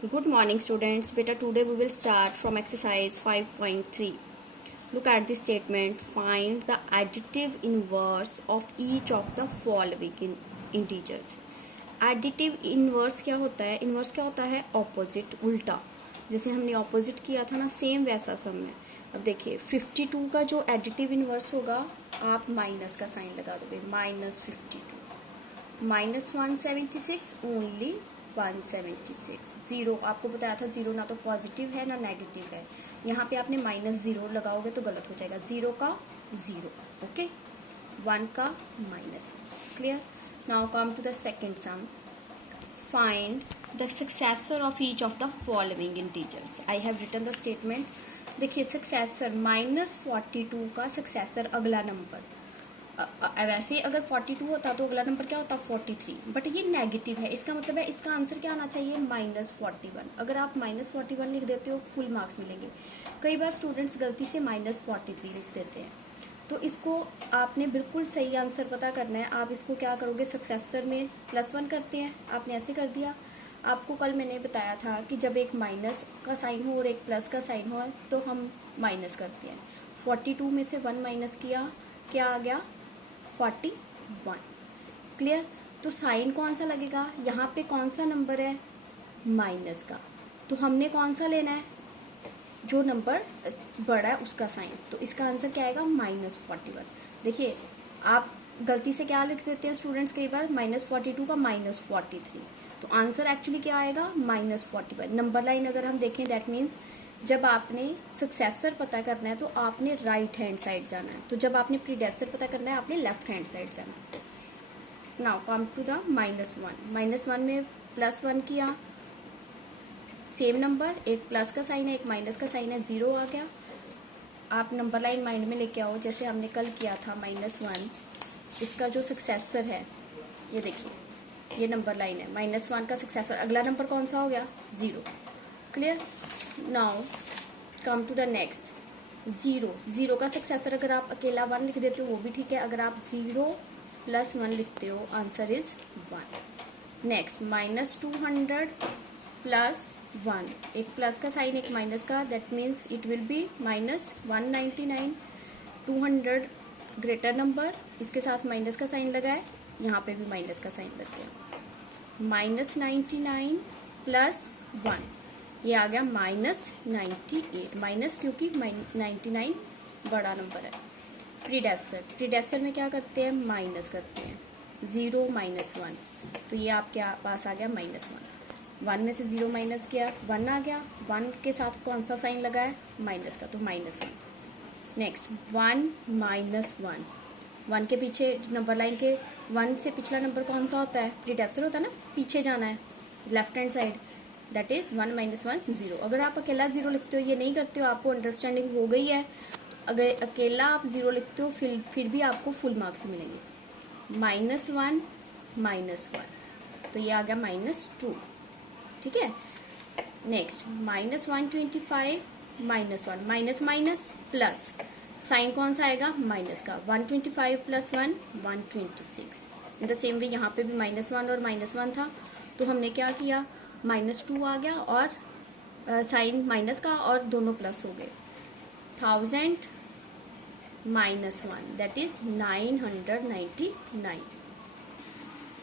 Good morning students. Beta, today we will start from exercise 5.3. Look at the statement. Find the additive inverse of each of the following integers. Additive inverse क्या होता है? Inverse क्या होता है? Opposite, उल्टा. जैसे हमने opposite किया था ना, सेम वैसा सम में. अब देखिए 52 का जो additive inverse होगा, आप माइनस का साइन लगा दोगे, -52. -176 ओनली 176. जीरो आपको बताया था, जीरो ना तो पॉजिटिव है ना नेगेटिव है. यहाँ पे आपने -0 लगाओगे तो गलत हो जाएगा. जीरो का जीरो, ओके. 1 का -1. Clear. Now come to the second sum. Find the successor of each of the following integers. I have written the statement. देखिए सक्सेसर -42 का सक्सेसर अगला नंबर. वैसे अगर 42 होता तो अगला नंबर क्या होता 43, बट ये नेगेटिव है. इसका मतलब है इसका आंसर क्या आना चाहिए -41. अगर आप -41 लिख देते हो फुल मार्क्स मिलेंगे. कई बार स्टूडेंट्स गलती से -43 लिख देते हैं, तो इसको आपने बिल्कुल सही आंसर पता करना है. आप इसको क्या करोगे, सक्सेसर में +1 करते हैं, आपने ऐसे कर दिया. आपको कल मैंने बताया था कि जब एक माइनस का साइन हो और एक प्लस का साइन हो तो हम माइनस करते हैं. 42 में से 1 माइनस किया, क्या आ गया 41. क्लियर. तो साइन कौन सा लगेगा, यहाँ पे कौन सा नंबर है माइनस का, तो हमने कौन सा लेना है, जो नंबर बड़ा है उसका साइन. तो इसका आंसर क्या आएगा -41. देखिए आप गलती से क्या लिख देते हैं स्टूडेंट्स कई बार, -42 का -43. तो आंसर एक्चुअली क्या आएगा -41. नंबर लाइन अगर हम देखें दैट मीन्स जब आपने सक्सेसर पता करना है तो आपने राइट हैंड साइड जाना है. तो जब आपने प्रीडेसेसर पता करना है आपने लेफ्ट हैंड साइड जाना है. Now come to the -1. -1 में +1 किया, सेम नंबर, एक प्लस का साइन है एक माइनस का साइन है, 0 आ गया. आप नंबर लाइन माइंड में लेके आओ जैसे हमने कल किया था -1. इसका जो सक्सेसर है ये देखिए, ये नंबर लाइन है. -1 का सक्सेसर अगला नंबर कौन सा हो गया 0. Clear. Now come to the next. 0 का सक्सेसर अगर आप अकेला 1 लिख देते हो वो भी ठीक है. अगर आप 0 + 1 लिखते हो आंसर इज 1. नेक्स्ट -200 + 1, एक प्लस का साइन एक माइनस का, that means it will be -199. 200 greater number, इसके साथ माइनस का साइन लगा है, यहाँ पे भी माइनस का साइन लग गया. -99 + 1, ये आ गया -98. माइनस क्योंकि 99 बड़ा नंबर है. प्रीडेसेसर में क्या करते हैं, माइनस करते हैं. 0 - 1, तो ये आपके पास आ गया -1. 1 में से 0 माइनस किया 1 आ गया. 1 के साथ कौन सा साइन लगा है माइनस का, तो -1. नेक्स्ट 1 - 1. 1 के पीछे नंबर लाइन के 1 से पिछला नंबर कौन सा होता है, प्रीडेसेसर होता है ना, पीछे जाना है left hand side, that is 1 - 1 0. अगर आप अकेला 0 लिखते हो, ये नहीं करते हो, आपको अंडरस्टैंडिंग हो गई है. अगर अकेला आप 0 लिखते हो फिर भी आपको फुल मार्क्स मिलेंगे. -1 - 1, तो ये आ गया -2. ठीक है. Next -125 - 1, minus minus plus, sign कौन सा आएगा माइनस का. 125 + 1 126. इन द सेम वे यहाँ पे भी -1 और -1 था, तो हमने क्या किया -2 आ गया और साइन माइनस का और दोनों प्लस हो गए. 1000 - 1, दैट इज 999.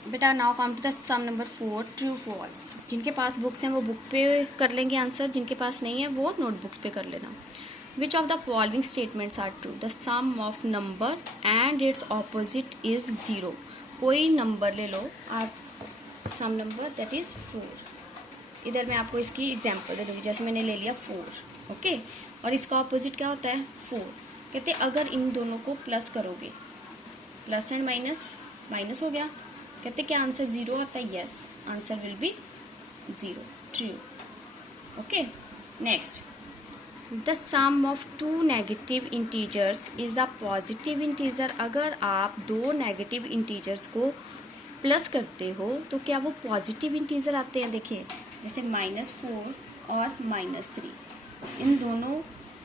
बेटा now come to the sum number 4, true false. जिनके पास बुक्स हैं वो बुक पे कर लेंगे आंसर, जिनके पास नहीं है वो नोटबुक्स पे कर लेना. Which of the following statements are true. The sum of number and its opposite is 0. कोई नंबर ले लो आप, सम नंबर दैट इज 4. इधर मैं आपको इसकी एग्जांपल दे दूँगी. जैसे मैंने ले लिया 4, ओके, और इसका ऑपोजिट क्या होता है 4. कहते अगर इन दोनों को प्लस करोगे, प्लस एंड माइनस हो गया. कहते क्या आंसर 0 आता है, yes answer will be 0, true. Okay. Next the sum of 2 negative integers is a positive integer. अगर आप 2 नेगेटिव इंटीजर्स को प्लस करते हो तो क्या वो पॉजिटिव इंटीजर आते हैं. देखिए जैसे -4 और -3, इन दोनों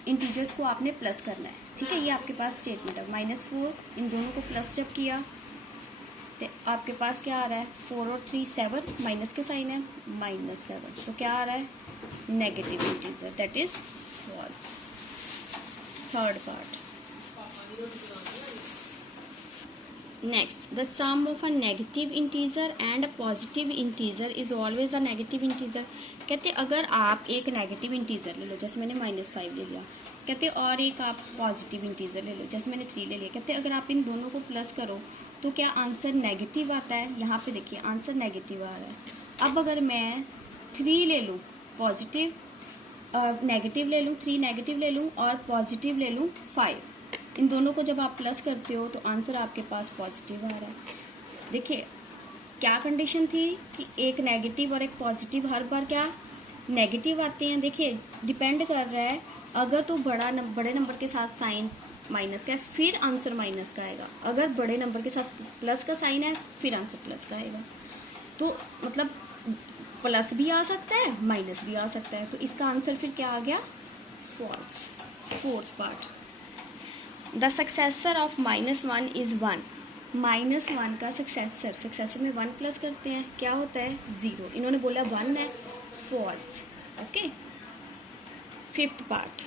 इंटीजर्स को आपने प्लस करना है. ठीक है, ये आपके पास स्टेटमेंट है. -4 इन दोनों को प्लस जब किया तो आपके पास क्या आ रहा है, 4 और 3 7, माइनस के साइन है, -7, तो क्या आ रहा है, negative integer, that is false. Third part, next, the sum of a negative integer and a positive integer is always a negative integer. कहते अगर आप एक नेगेटिव इंटीजर ले लो, जैसे मैंने -5 ले लिया, कहते और एक आप पॉजिटिव इंटीजर ले लो, जैसे मैंने 3 ले लिया, कहते अगर आप इन दोनों को प्लस करो तो क्या आंसर नेगेटिव आता है। यहाँ पे देखिए आंसर नेगेटिव आ रहा है। अब अगर मैं 3 ले लूँ पॉजिटिव, नेगेटिव ले लूँ, 3 नेगेटिव ले लूँ और पॉजिटिव ले लूँ 5, इन दोनों को जब आप प्लस करते हो तो आंसर आपके पास पॉजिटिव आ रहा है। देखिए क्या कंडीशन थी कि एक नेगेटिव और एक पॉजिटिव हर बार क्या नेगेटिव आते हैं। देखिए डिपेंड कर रहा है, अगर तो बड़े नंबर के साथ साइन माइनस का है फिर आंसर माइनस का आएगा, अगर बड़े नंबर के साथ प्लस का साइन है फिर आंसर प्लस का आएगा। तो मतलब प्लस भी आ सकता है, माइनस भी आ सकता है, तो इसका आंसर फिर क्या आ गया, false. Fourth part, the successor of -1 is 1। -1 का सक्सेसर में 1 प्लस करते हैं, क्या होता है 0। इन्होंने बोला 1 है, false. Okay. Fifth part,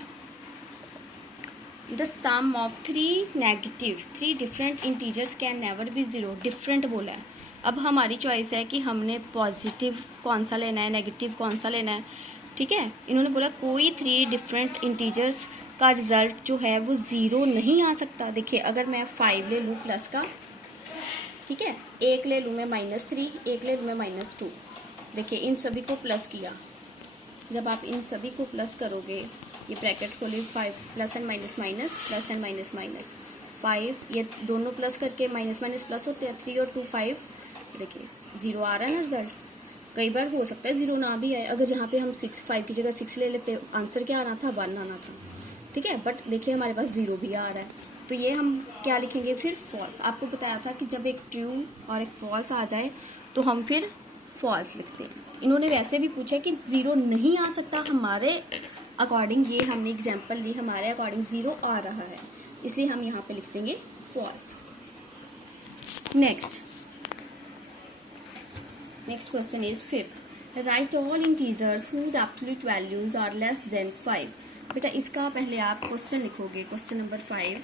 the sum of 3 different integers can never be 0। Different बोला है। अब हमारी चॉइस है कि हमने पॉजिटिव कौन सा लेना है, नेगेटिव कौन सा लेना है। ठीक है, इन्होंने बोला कोई 3 डिफरेंट इंटीजर्स का रिजल्ट जो है वो 0 नहीं आ सकता। देखिए अगर मैं 5 ले लूँ प्लस का, ठीक है, एक ले लूँ मैं -3, एक ले लूँ मैं -2, देखिए इन सभी को प्लस किया, जब आप इन सभी को प्लस करोगे, ये ब्रैकेट्स खोलिए, 5 plus and minus minus plus and minus minus 5, ये दोनों प्लस करके माइनस माइनस प्लस होते हैं, 3 और 2 5, देखिए 0 आ रहा है ना रिजल्ट। कई बार हो सकता है 0 ना भी आए, अगर यहाँ पे हम 5 की जगह 6 ले लेते, आंसर क्या आना था, 1 आना था। ठीक है, बट देखिए हमारे पास 0 भी आ रहा है, तो ये हम क्या लिखेंगे फिर, फॉल्स। आपको बताया था कि जब एक ट्रू और एक फॉल्स आ जाए तो हम फिर फॉल्स लिखते हैं। इन्होंने वैसे भी पूछा कि 0 नहीं आ सकता, हमारे अकॉर्डिंग, ये हमने एग्जाम्पल ली, हमारे अकॉर्डिंग 0 आ रहा है, इसलिए हम यहाँ पे लिख देंगे false. Next question is fifth, write all integers whose absolute values are less than 5। बेटा इसका पहले आप क्वेश्चन लिखोगे, क्वेश्चन नंबर 5,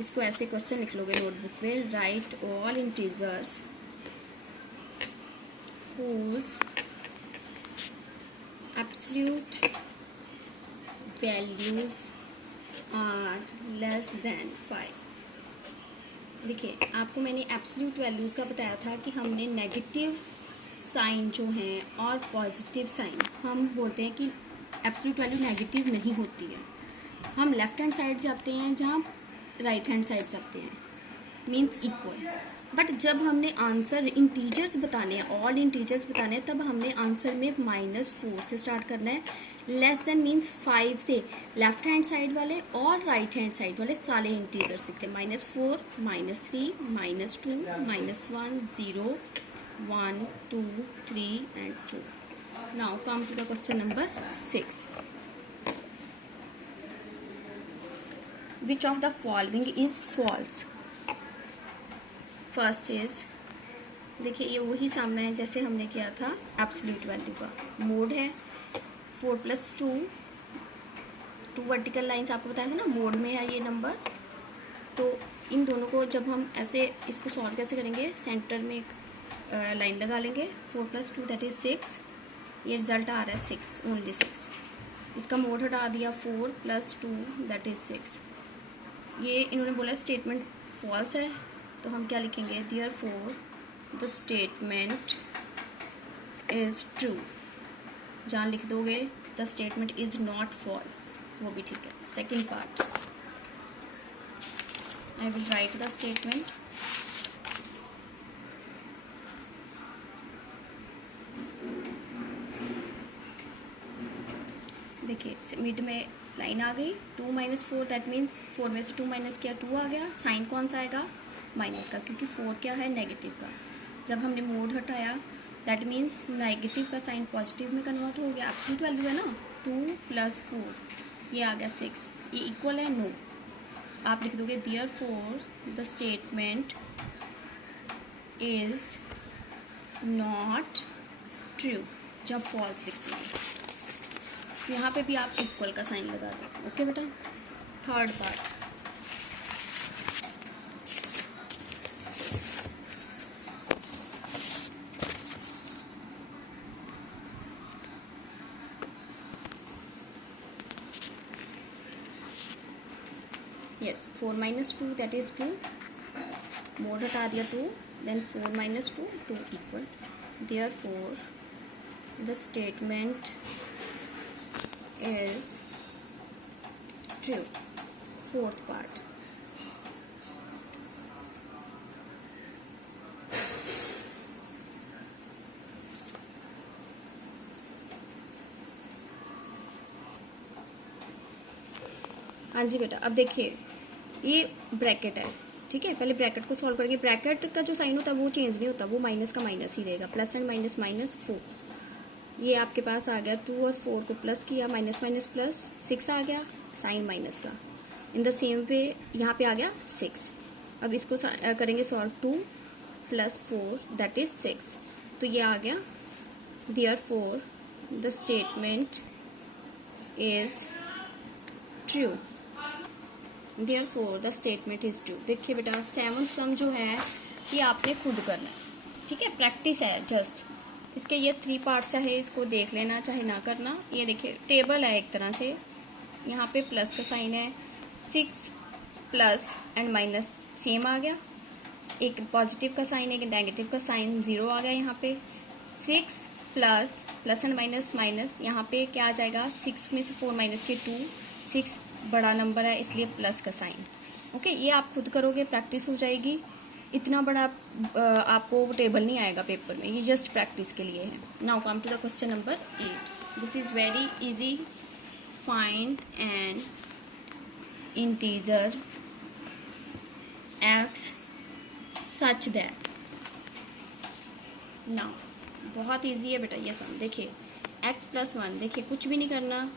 इसको ऐसे क्वेश्चन लिख लोगे नोटबुक में, right all integers whose absolute values are less than 5। देखिए आपको मैंने एब्सोल्यूट वैल्यूज का बताया था कि हमने नेगेटिव साइन जो हैं और पॉजिटिव साइन, हम बोलते हैं कि एब्सोल्यूट वैल्यू नेगेटिव नहीं होती है, हम लेफ्ट हैंड साइड जाते हैं जहाँ राइट हैंड साइड जाते हैं, मीन्स इक्वल। बट जब हमने आंसर इंटीजर्स बताने हैं, ऑल इंटीजर्स बताने हैं, तब हमने आंसर में -4 से स्टार्ट करना है, लेस देन मीन्स 5 से लेफ्ट हैंड साइड वाले और राइट हैंड साइड वाले सारे इंटीजर्स लिखते हैं, -4, -3, -2, -1, 0, 1, 2, 3 and 4। Now come to the question number 6. Which of the following is false? First is, देखिए ये वही सामना है जैसे हमने किया था एब्सोल्यूट वैल्यू का। मोड है 4 + 2 वर्टिकल लाइंस, आपको बताया था ना मोड में है ये नंबर। तो इन दोनों को जब हम ऐसे इसको सॉल्व कैसे करेंगे, सेंटर में एक लाइन लगा लेंगे, 4 + 2 दैट इज 6, ये रिजल्ट आ रहा है 6, ओनली 6। इसका मोड हटा दिया, 4 + 2 दैट इज 6। ये इन्होंने बोला स्टेटमेंट फॉल्स है, तो हम क्या लिखेंगे, therefore the statement is true. जहाँ लिख दोगे the statement is not false, वो भी ठीक है। Second part, I will write the statement. देखिए मिड में लाइन आ गई, 2 - 4 दैट मीन्स 4 में से 2 माइनस किया 2 आ गया, साइन कौन सा आएगा, माइनस का, क्योंकि 4 क्या है, नेगेटिव का। जब हमने मोड हटाया दैट मीन्स नेगेटिव का साइन पॉजिटिव में कन्वर्ट हो गया, एब्सोल्यूट वैल्यू है ना, 2 + 4, ये आ गया 6, ये इक्वल है, नो। आप लिख दोगे therefore the statement is not true जब फॉल्स लिखते हैं। यहाँ पे भी आप इक्वल का साइन लगा दो। ओके बेटा, third part. Yes, 4 minus 2 that is 2, mode हटा दिया 2, then 4 minus 2 2 equal, therefore the statement is true। fourth part। हाँ जी बेटा, अब देखिए ये ब्रैकेट है, ठीक है। पहले ब्रैकेट को सॉल्व करेंगे। ब्रैकेट का जो साइन होता है वो चेंज नहीं होता, वो माइनस का माइनस ही रहेगा। प्लस एंड माइनस माइनस 4, ये आपके पास आ गया 2 और 4 को प्लस किया, माइनस माइनस प्लस 6 आ गया साइन माइनस का। इन द सेम वे यहाँ पे आ गया 6। अब इसको करेंगे सॉल्व, 2 + 4 दैट इज 6, तो ये आ गया। Therefore the statement is true. Therefore the statement is true। देखिए बेटा, 7th सम जो है ये आपने खुद करना है, ठीक है, प्रैक्टिस है जस्ट। इसके ये 3 पार्ट, चाहे इसको देख लेना चाहे ना करना। ये देखिए टेबल है एक तरह से, यहाँ पे प्लस का साइन है, 6 प्लस एंड माइनस सेम आ गया, एक पॉजिटिव का साइन एक नेगेटिव का साइन 0 आ गया। यहाँ पे 6 प्लस एंड माइनस माइनस, यहाँ पे क्या आ जाएगा, 6 में से 4 माइनस के 2, 6 बड़ा नंबर है इसलिए प्लस का साइन। ओके, ये आप खुद करोगे, प्रैक्टिस हो जाएगी। इतना बड़ा आपको टेबल नहीं आएगा पेपर में, ये जस्ट प्रैक्टिस के लिए है। Now come to the question number 8। This is very easy. Find an integer X such that. Now बहुत इजी है बेटा ये सम। देखिए x + 1, देखिए कुछ भी नहीं करना,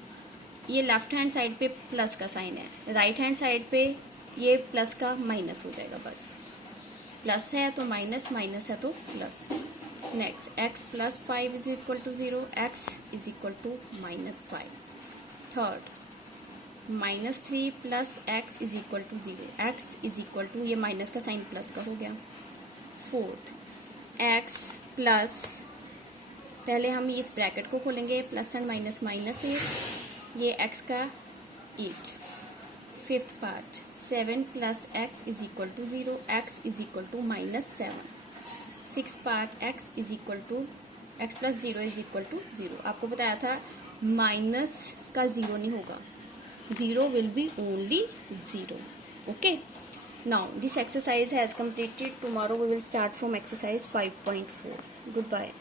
ये लेफ्ट हैंड साइड पे प्लस का साइन है, राइट हैंड साइड पे ये प्लस का माइनस हो जाएगा। बस प्लस है तो माइनस, माइनस है तो plus. Next x + 5 = 0, x = -5। Third -3 + x = 0, x = ये माइनस का साइन प्लस का हो गया। फोर्थ x प्लस, पहले हम इस ब्रैकेट को खोलेंगे, प्लस एंड माइनस -8, ये x का 8। Fifth part 7 + x = 0, x = -7। Six part x + 0 = 0। आपको बताया था माइनस का 0 नहीं होगा, 0 will be only 0। Okay, now this exercise has completed। Tomorrow we will start from exercise 5.4। Goodbye।